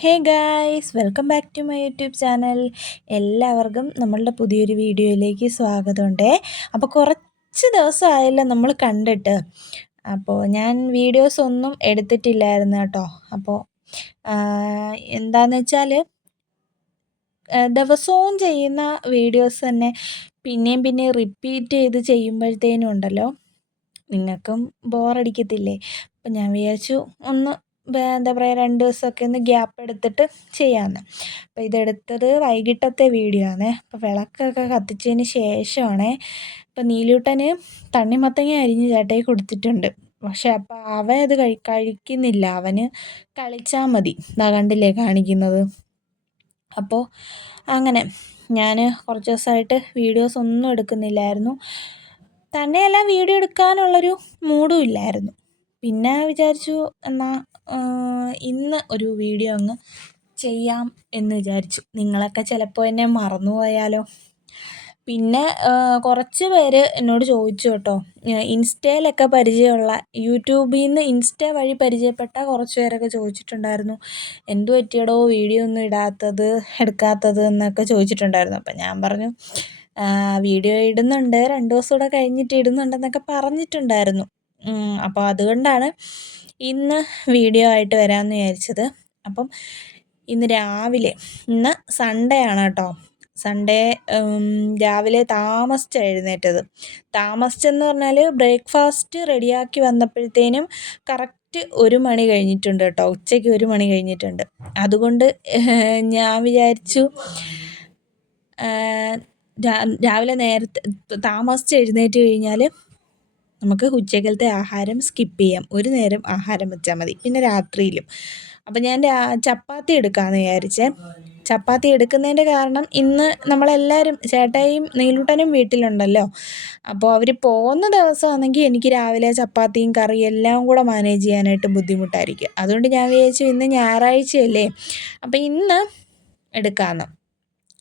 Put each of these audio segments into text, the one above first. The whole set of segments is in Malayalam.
Hey guys welcome back to my YouTube channel. എല്ലാവർക്കും നമ്മളുടെ പുതിയൊരു വീഡിയോയിലേക്ക് സ്വാഗതമുണ്ട്. അപ്പോൾ കുറച്ച് ദിവസമായല്ലോ നമ്മൾ കണ്ടിട്ട്. അപ്പോൾ ഞാൻ വീഡിയോസ് ഒന്നും എടുത്തിട്ടില്ലായിരുന്നു കേട്ടോ. അപ്പോൾ എന്താണെന്ന് വെച്ചാൽ ദിവസവും ചെയ്യുന്ന വീഡിയോസ് തന്നെ പിന്നെയും പിന്നെയും റിപ്പീറ്റ് ചെയ്ത് ചെയ്യുമ്പോഴത്തേനും ഉണ്ടല്ലോ. നിങ്ങൾക്കും ബോറടിക്കത്തില്ലേ അപ്പം ഞാൻ വിചാരിച്ചു ഒന്ന് എന്താ പറയുക രണ്ട് ദിവസമൊക്കെ ഒന്ന് ഗ്യാപ്പ് എടുത്തിട്ട് ചെയ്യാമെന്ന് അപ്പോൾ ഇതെടുത്തത് വൈകിട്ടത്തെ വീഡിയോ ആണ് അപ്പോൾ വിളക്കൊക്കെ കത്തിച്ചതിന് ശേഷമാണ്. അപ്പോൾ നീലൂട്ടന് തണ്ണിമത്തങ്ങ അരിഞ്ഞ് ചേട്ടായി കൊടുത്തിട്ടുണ്ട്. പക്ഷെ അപ്പോൾ അവൻ അത് കഴി കഴിക്കുന്നില്ല. അവന് കളിച്ചാൽ മതി. ഇതാ കണ്ടില്ലേ കാണിക്കുന്നത്. അപ്പോൾ അങ്ങനെ ഞാൻ കുറച്ച് ദിവസമായിട്ട് വീഡിയോസ് ഒന്നും എടുക്കുന്നില്ലായിരുന്നു. തന്നെയല്ല വീഡിയോ എടുക്കാനുള്ളൊരു മൂഡും ഇല്ലായിരുന്നു. പിന്നെ വിചാരിച്ചു എന്നാൽ ഇന്ന് ഒരു വീഡിയോ അങ്ങ് ചെയ്യാം എന്ന് വിചാരിച്ചു. നിങ്ങളൊക്കെ ചിലപ്പോൾ എന്നെ മറന്നു പോയാലോ? പിന്നെ കുറച്ച് പേര് എന്നോട് ചോദിച്ചു കേട്ടോ. ഇൻസ്റ്റയിലൊക്കെ പരിചയമുള്ള യൂട്യൂബിൽ നിന്ന് ഇൻസ്റ്റ വഴി പരിചയപ്പെട്ട കുറച്ച് പേരൊക്കെ ചോദിച്ചിട്ടുണ്ടായിരുന്നു. എന്തു പറ്റിയടോ വീഡിയോ ഒന്നും ഇടാത്തത് എടുക്കാത്തത് എന്നൊക്കെ ചോദിച്ചിട്ടുണ്ടായിരുന്നു. അപ്പം ഞാൻ പറഞ്ഞു വീഡിയോ ഇടുന്നുണ്ട് രണ്ട് ദിവസം കൂടെ കഴിഞ്ഞിട്ട് ഇടുന്നുണ്ടെന്നൊക്കെ പറഞ്ഞിട്ടുണ്ടായിരുന്നു. അപ്പോൾ അതുകൊണ്ടാണ് ഇന്ന് വീഡിയോ ആയിട്ട് വരാമെന്ന് വിചാരിച്ചത്. അപ്പം ഇന്ന് രാവിലെ ഇന്ന് സൺഡേ ആണ് കേട്ടോ. സൺഡേ രാവിലെ താമസിച്ച് എഴുന്നേറ്റത്. താമസിച്ചെന്ന് പറഞ്ഞാൽ ബ്രേക്ക്ഫാസ്റ്റ് റെഡിയാക്കി വന്നപ്പോഴത്തേനും കറക്റ്റ് ഒരു മണി കഴിഞ്ഞിട്ടുണ്ട് കേട്ടോ. ഉച്ചയ്ക്ക് ഒരു മണി കഴിഞ്ഞിട്ടുണ്ട്. അതുകൊണ്ട് ഞാൻ വിചാരിച്ചു രാവിലെ നേരത്തെ താമസിച്ച് എഴുന്നേറ്റ് കഴിഞ്ഞാൽ നമുക്ക് ഉച്ചക്കലത്തെ ആഹാരം സ്കിപ്പ് ചെയ്യാം. ഒരു നേരം ആഹാരം വെച്ചാൽ മതി. പിന്നെ രാത്രിയിലും. അപ്പം ഞാൻ ചപ്പാത്തി എടുക്കാമെന്ന് വിചാരിച്ചേ. ചപ്പാത്തി എടുക്കുന്നതിന്റെ കാരണം ഇന്ന് നമ്മളെല്ലാവരും ചേട്ടായും നീലൂട്ടനും വീട്ടിലുണ്ടല്ലോ. അപ്പോൾ അവർ പോകുന്ന ദിവസമാണെങ്കിൽ എനിക്ക് രാവിലെ ചപ്പാത്തിയും കറിയും എല്ലാം കൂടെ മാനേജ് ചെയ്യാനായിട്ട് ബുദ്ധിമുട്ടായിരിക്കും. അതുകൊണ്ട് ഞാൻ വിചാരിച്ചു ഇന്ന് ഞായറാഴ്ചയല്ലേ. അപ്പോൾ ഇന്ന് എടുക്കാമെന്ന്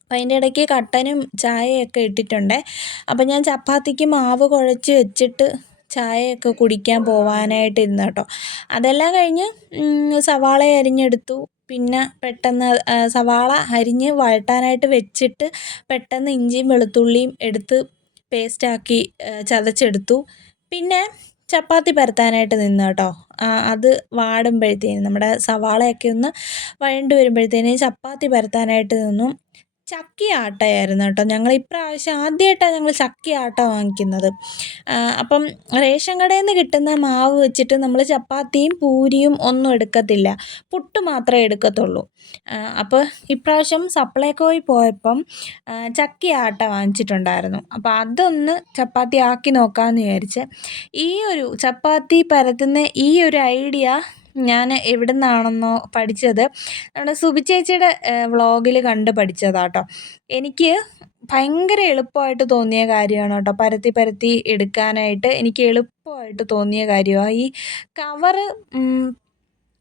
അപ്പോൾ അതിന്റെ ഇടയ്ക്ക് കട്ടനും ചായയൊക്കെ ഇട്ടിട്ടുണ്ട്. അപ്പോൾ ഞാൻ ചപ്പാത്തിക്ക് മാവ് കുഴച്ച് വെച്ചിട്ട് ചായയൊക്കെ കുടിക്കാൻ പോവാനായിട്ട് ഇരുന്നു കേട്ടോ അതെല്ലാം കഴിഞ്ഞ് സവാള അരിഞ്ഞെടുത്തു. പിന്നെ പെട്ടെന്ന് സവാള അരിഞ്ഞ് വഴട്ടാനായിട്ട് വെച്ചിട്ട് പെട്ടെന്ന് ഇഞ്ചിയും വെളുത്തുള്ളിയും എടുത്ത് പേസ്റ്റാക്കി ചതച്ചെടുത്തു. പിന്നെ ചപ്പാത്തി പരത്താനായിട്ട് നിന്ന് കേട്ടോ അത് വാടുമ്പോഴത്തേനും നമ്മുടെ സവാളയൊക്കെ ഒന്ന് വഴണ്ട് വരുമ്പോഴത്തേനും ചപ്പാത്തി പരത്താനായിട്ട് നിന്നു. ചക്കി ആട്ടയായിരുന്നു കേട്ടോ. ഞങ്ങൾ ഇപ്രാവശ്യം ആദ്യമായിട്ടാണ് ഞങ്ങൾ ചക്കി ആട്ട വാങ്ങിക്കുന്നത് അപ്പം റേഷൻ കടയിൽ നിന്ന് കിട്ടുന്ന മാവ് വെച്ചിട്ട് നമ്മൾ ചപ്പാത്തിയും പൂരിയും ഒന്നും എടുക്കത്തില്ല. പുട്ട് മാത്രമേ എടുക്കത്തുള്ളൂ. അപ്പോൾ ഇപ്രാവശ്യം സപ്ലൈകോയിൽ പോയപ്പം ചക്കി ആട്ട വാങ്ങിച്ചിട്ടുണ്ടായിരുന്നു. അപ്പോൾ അതൊന്ന് ചപ്പാത്തി ആക്കി നോക്കാമെന്ന് വിചാരിച്ച് ഈ ഒരു ചപ്പാത്തി പരത്തുന്ന ഈ ഒരു ഐഡിയ ഞാൻ എവിടെ നിന്നാണെന്നോ പഠിച്ചത് നമ്മുടെ സുബി ചേച്ചിയുടെ വ്ളോഗിൽ കണ്ട് പഠിച്ചതാണ് കേട്ടോ എനിക്ക് ഭയങ്കര എളുപ്പമായിട്ട് തോന്നിയ കാര്യമാണ് കേട്ടോ. പരത്തി പരത്തി എടുക്കാനായിട്ട് എനിക്ക് എളുപ്പമായിട്ട് തോന്നിയ കാര്യമാണ്. ഈ കവറ്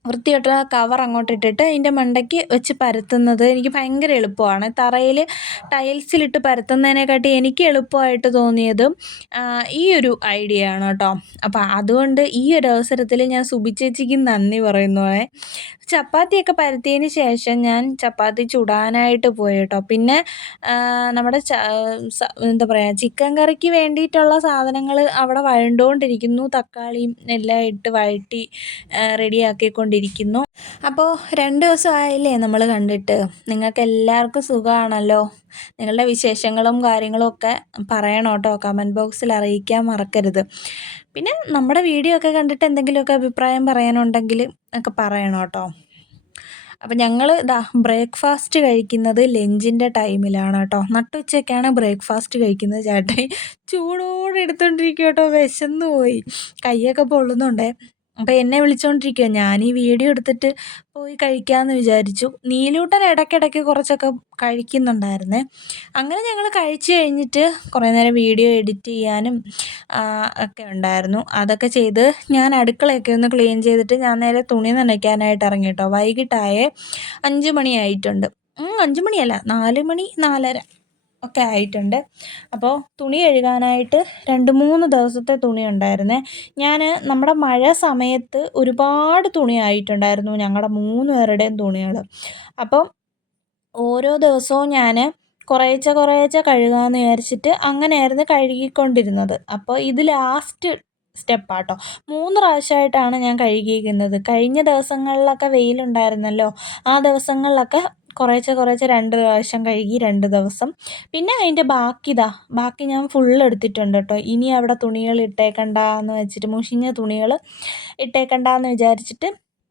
വൃത്തികെട്ട കവർ അങ്ങോട്ട് ഇട്ടിട്ട് അതിന്റെ മണ്ടയ്ക്ക് വെച്ച് പരത്തുന്നത് എനിക്ക് ഭയങ്കര എളുപ്പമാണ്. തറയിൽ ടൈൽസിലിട്ട് പരത്തുന്നതിനെക്കാട്ടി എനിക്ക് എളുപ്പമായിട്ട് തോന്നിയതും ഈ ഒരു ഐഡിയ ആണ് കേട്ടോ. അപ്പോൾ അതുകൊണ്ട് ഈ ഒരു അവസരത്തിൽ ഞാൻ സുബിച്ചേച്ചിക്ക് നന്ദി പറയുന്നു. ചപ്പാത്തിയൊക്കെ പരത്തിയതിന് ശേഷം ഞാൻ ചപ്പാത്തി ചുടാനായിട്ട് പോയി കേട്ടോ പിന്നെ നമ്മുടെ എന്താ പറയുക ചിക്കൻ കറിക്ക് വേണ്ടിയിട്ടുള്ള സാധനങ്ങൾ അവിടെ വഴണ്ടുകൊണ്ടിരിക്കുന്നു തക്കാളിയും എല്ലാം ഇട്ട് വഴറ്റി റെഡിയാക്കിക്കൊണ്ടിരിക്കുന്നു. അപ്പോൾ രണ്ട് ദിവസമായില്ലേ നമ്മൾ കണ്ടിട്ട്? നിങ്ങൾക്ക് എല്ലാവർക്കും സുഖമാണല്ലോ നിങ്ങളുടെ വിശേഷങ്ങളും കാര്യങ്ങളും ഒക്കെ പറയണം കേട്ടോ. കമന്റ് ബോക്സിൽ അറിയിക്കാൻ മറക്കരുത്. പിന്നെ നമ്മുടെ വീഡിയോ ഒക്കെ കണ്ടിട്ട് എന്തെങ്കിലുമൊക്കെ അഭിപ്രായം പറയാനുണ്ടെങ്കിൽ ഒക്കെ പറയണം കേട്ടോ. അപ്പം ഞങ്ങൾ ഇതാ ബ്രേക്ക്ഫാസ്റ്റ് കഴിക്കുന്നത് ലഞ്ചിന്റെ ടൈമിലാണ് കേട്ടോ. നട്ടുച്ചയ്ക്കാണ് ബ്രേക്ക്ഫാസ്റ്റ് കഴിക്കുന്നത് ചേട്ടൻ ചൂടോടെ എടുത്തോണ്ടിരിക്കും കേട്ടോ. വിശന്നു പോയി കൈയൊക്കെ പൊള്ളുന്നുണ്ടേ. അപ്പോൾ എന്നെ വിളിച്ചുകൊണ്ടിരിക്കുക ഞാൻ ഈ വീഡിയോ എടുത്തിട്ട് പോയി കഴിക്കാമെന്ന് വിചാരിച്ചു. നീലൂട്ടൻ ഇടയ്ക്കിടയ്ക്ക് കുറച്ചൊക്കെ കഴിക്കുന്നുണ്ടായിരുന്നേ. അങ്ങനെ ഞങ്ങൾ കഴിച്ചു കഴിഞ്ഞിട്ട് കുറേ നേരം വീഡിയോ എഡിറ്റ് ചെയ്യാനും ഒക്കെ ഉണ്ടായിരുന്നു. അതൊക്കെ ചെയ്ത് ഞാൻ അടുക്കളയൊക്കെ ഒന്ന് ക്ലീൻ ചെയ്തിട്ട് ഞാൻ നേരെ തുണി നനയ്ക്കാനായിട്ട് ഇറങ്ങി കേട്ടോ. വൈകിട്ടായേ അഞ്ച് മണിയായിട്ടുണ്ട്. അഞ്ച് മണിയല്ല. നാല് മണി നാലര. ഒക്കെ ആയിട്ടുണ്ട്. അപ്പോൾ തുണി കഴുകാനായിട്ട് രണ്ട് മൂന്ന് ദിവസത്തെ തുണി ഉണ്ടായിരുന്നേ. ഞാൻ നമ്മുടെ മഴ സമയത്ത് ഒരുപാട് തുണി ആയിട്ടുണ്ടായിരുന്നു ഞങ്ങളുടെ മൂന്ന് പേരുടെയും തുണികൾ അപ്പം ഓരോ ദിവസവും ഞാൻ കുറേച്ച കുറേച്ച കഴുകാമെന്ന് വിചാരിച്ചിട്ട് അങ്ങനെയായിരുന്നു കഴുകിക്കൊണ്ടിരുന്നത്. അപ്പോൾ ഇത് ലാസ്റ്റ് സ്റ്റെപ്പാട്ടോ. മൂന്ന് പ്രാവശ്യമായിട്ടാണ് ഞാൻ കഴുകിയിരിക്കുന്നത്. കഴിഞ്ഞ ദിവസങ്ങളിലൊക്കെ വെയിലുണ്ടായിരുന്നല്ലോ. ആ ദിവസങ്ങളിലൊക്കെ കുറേശ്ശെ കുറേശ്ശെ രണ്ട് പ്രാവശ്യം കഴുകി രണ്ട് ദിവസം. പിന്നെ അതിന്റെ ബാക്കി ഇതാ ബാക്കി ഞാൻ ഫുൾ എടുത്തിട്ടുണ്ട് കേട്ടോ ഇനി അവിടെ തുണികൾ ഇട്ടേക്കണ്ട എന്ന് വെച്ചിട്ട് മുഷിഞ്ഞ തുണികൾ ഇട്ടേക്കണ്ട എന്ന് വിചാരിച്ചിട്ട്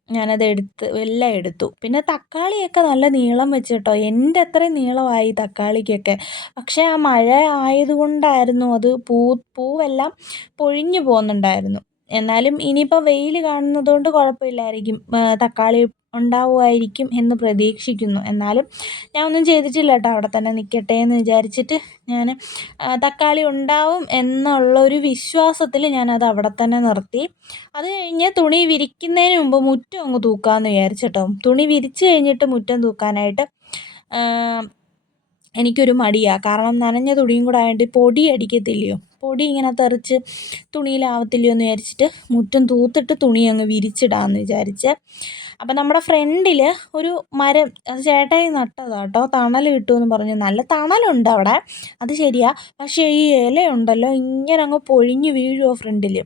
ഞാനത് എടുത്ത് എല്ലാം എടുത്തു. പിന്നെ തക്കാളിയൊക്കെ നല്ല നീളം വെച്ച് കേട്ടോ എന്റെ അത്രയും നീളമായി തക്കാളിക്കൊക്കെ. പക്ഷേ ആ മഴ ആയതുകൊണ്ടായിരുന്നു അത് പൂ പൂവെല്ലാം പൊഴിഞ്ഞു പോകുന്നുണ്ടായിരുന്നു. എന്നാലും ഇനിയിപ്പോൾ വെയിൽ കാണുന്നതുകൊണ്ട് കുഴപ്പമില്ലായിരിക്കും. തക്കാളി ഉണ്ടാവുമായിരിക്കും എന്ന് പ്രതീക്ഷിക്കുന്നു. എന്നാലും ഞാൻ ഒന്നും ചെയ്തിട്ടില്ല കേട്ടോ. അവിടെ തന്നെ നിൽക്കട്ടെ എന്ന് വിചാരിച്ചിട്ട് ഞാൻ തക്കാളി ഉണ്ടാവും എന്നുള്ളൊരു വിശ്വാസത്തിൽ ഞാനത് അവിടെ തന്നെ നിർത്തി. അത് കഴിഞ്ഞ് തുണി വിരിക്കുന്നതിന് മുമ്പ് മുറ്റം അങ്ങ് തൂക്കാമെന്ന് വിചാരിച്ചിട്ടോ തുണി വിരിച്ച് കഴിഞ്ഞിട്ട് മുറ്റം തൂക്കാനായിട്ട് എനിക്കൊരു മടിയാണ് കാരണം നനഞ്ഞ തുണിയും കൂടെ ആയതുകൊണ്ട് പൊടി അടിക്കത്തില്ലയോ? പൊടി ഇങ്ങനെ തെറിച്ച് തുണിയിലാവത്തില്ലയോ എന്ന് വിചാരിച്ചിട്ട് മുറ്റം തൂത്തിട്ട് തുണി അങ്ങ് വിരിച്ചിടാമെന്ന് വിചാരിച്ച്. അപ്പം നമ്മുടെ ഫ്രണ്ടിൽ ഒരു മരം അത് ചേട്ടായി നട്ടതാണ് കേട്ടോ തണൽ കിട്ടുമെന്ന് പറഞ്ഞു. നല്ല തണലുണ്ട് അവിടെ. അത് ശരിയാ. പക്ഷേ ഈ ഇലയുണ്ടല്ലോ ഇങ്ങനെ അങ്ങ് പൊഴിഞ്ഞു വീഴുമോ ഫ്രണ്ടിൽ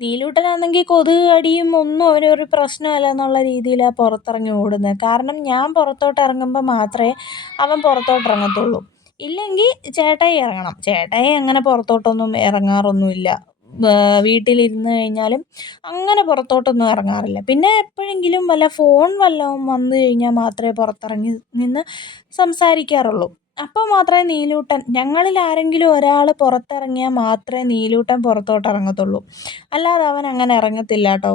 നീലൂട്ടനാണെങ്കിൽ കൊതുക് കടിയും ഒന്നും അവനൊരു പ്രശ്നമല്ല എന്നുള്ള രീതിയിലാണ് പുറത്തിറങ്ങി ഓടുന്നത് കാരണം ഞാൻ പുറത്തോട്ട് ഇറങ്ങുമ്പോൾ മാത്രമേ അവൻ പുറത്തോട്ട് ഇറങ്ങത്തുള്ളൂ. ഇല്ലെങ്കിൽ ചേട്ടായി ഇറങ്ങണം. ചേട്ടായി അങ്ങനെ പുറത്തോട്ടൊന്നും ഇറങ്ങാറൊന്നുമില്ല. വീട്ടിലിരുന്ന് കഴിഞ്ഞാലും അങ്ങനെ പുറത്തോട്ടൊന്നും ഇറങ്ങാറില്ല. പിന്നെ എപ്പോഴെങ്കിലും വല്ല ഫോൺ വല്ലതും വന്നു കഴിഞ്ഞാൽ മാത്രമേ പുറത്തിറങ്ങി നിന്ന് സംസാരിക്കാറുള്ളൂ. അപ്പോൾ മാത്രമേ നീലൂട്ടൻ ഞങ്ങളിൽ ആരെങ്കിലും ഒരാൾ പുറത്തിറങ്ങിയാൽ മാത്രമേ നീലൂട്ടൻ പുറത്തോട്ട് ഇറങ്ങത്തുള്ളൂ. അല്ലാതെ അവൻ അങ്ങനെ ഇറങ്ങത്തില്ല കേട്ടോ.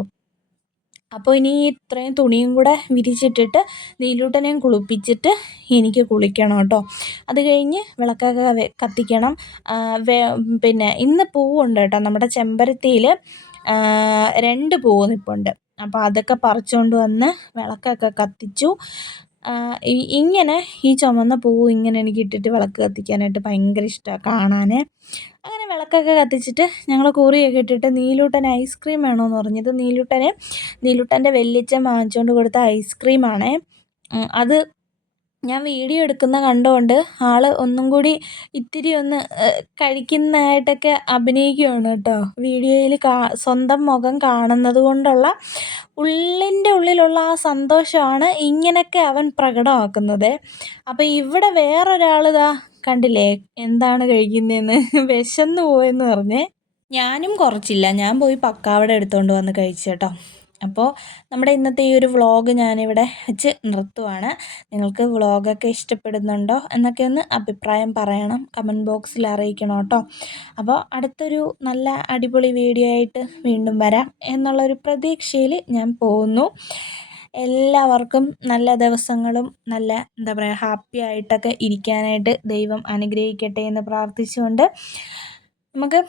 അപ്പോൾ ഇനി ഇത്രയും തുണിയും കൂടെ വിരിച്ചിട്ടിട്ട് നീലൂട്ടനെയും കുളിപ്പിച്ചിട്ട് എനിക്ക് കുളിക്കണം കേട്ടോ. അത് കഴിഞ്ഞ് വിളക്കൊക്കെ കത്തിക്കണം. പിന്നെ ഇന്ന് പൂവുണ്ട് കേട്ടോ. നമ്മുടെ ചെമ്പരത്തിയിൽ രണ്ട് പൂവ് നിൽപ്പുണ്ട് അപ്പോൾ അതൊക്കെ പറിച്ചുകൊണ്ട് വന്ന് വിളക്കൊക്കെ കത്തിച്ചു. ഇങ്ങനെ ഈ ചുമന്ന പൂവ് ഇങ്ങനെ എനിക്ക് ഇട്ടിട്ട് വിളക്ക് കത്തിക്കാനായിട്ട് ഭയങ്കര ഇഷ്ടമാണ് കാണാൻ അങ്ങനെ വിളക്കൊക്കെ കത്തിച്ചിട്ട് ഞങ്ങൾ കൂറിയൊക്കെ ഇട്ടിട്ട് നീലൂട്ടൻ ഐസ്ക്രീം വേണമെന്ന് പറഞ്ഞത് നീലൂട്ടന് നീലൂട്ടന്റെ വെല്ലിച്ചം വാങ്ങിച്ചുകൊണ്ട് കൊടുത്ത ഐസ്ക്രീമാണേ. അത് ഞാൻ വീഡിയോ എടുക്കുന്ന കണ്ടുകൊണ്ട് ആൾ ഒന്നും കൂടി ഇത്തിരി ഒന്ന് കഴിക്കുന്നതായിട്ടൊക്കെ അഭിനയിക്കുകയാണ് കേട്ടോ. വീഡിയോയിൽ കാ സ്വന്തം മുഖം കാണുന്നത് കൊണ്ടുള്ള ഉള്ളിന്റെ ഉള്ളിലുള്ള ആ സന്തോഷമാണ് ഇങ്ങനെയൊക്കെ അവൻ പ്രകടമാക്കുന്നത്. അപ്പോൾ ഇവിടെ വേറൊരാൾ ഇതാ കണ്ടില്ലേ? എന്താണ് കഴിക്കുന്നതെന്ന് വിശന്ന് പോയെന്ന് പറഞ്ഞേ. ഞാനും കുറച്ചില്ല. ഞാൻ പോയി പക്കാവട എടുത്തുകൊണ്ട് വന്ന് കഴിച്ചു കേട്ടോ അപ്പോൾ നമ്മുടെ ഇന്നത്തെ ഈ ഒരു വ്ളോഗ് ഞാനിവിടെ വെച്ച് നിർത്തുവാണ്. നിങ്ങൾക്ക് വ്ളോഗൊക്കെ ഇഷ്ടപ്പെടുന്നുണ്ടോ എന്നൊക്കെ ഒന്ന് അഭിപ്രായം പറയണം. കമന്റ് ബോക്സിൽ അറിയിക്കണം കേട്ടോ. അപ്പോൾ അടുത്തൊരു നല്ല അടിപൊളി വീഡിയോ ആയിട്ട് വീണ്ടും വരാം. എന്നുള്ളൊരു പ്രതീക്ഷയിൽ ഞാൻ പോകുന്നു. എല്ലാവർക്കും നല്ല ദിവസങ്ങളും നല്ല എന്താ പറയുക ഹാപ്പി ആയിട്ടൊക്കെ ഇരിക്കാനായിട്ട് ദൈവം അനുഗ്രഹിക്കട്ടെ എന്ന് പ്രാർത്ഥിച്ചുകൊണ്ട് നമുക്ക്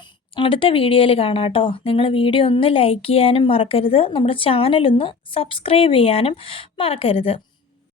അടുത്ത വീഡിയോയിൽ കാണാം കേട്ടോ. നിങ്ങൾ വീഡിയോ ഒന്ന് ലൈക്ക് ചെയ്യാനും മറക്കരുത്. നമ്മുടെ ചാനലൊന്ന് സബ്സ്ക്രൈബ് ചെയ്യാനും മറക്കരുത്.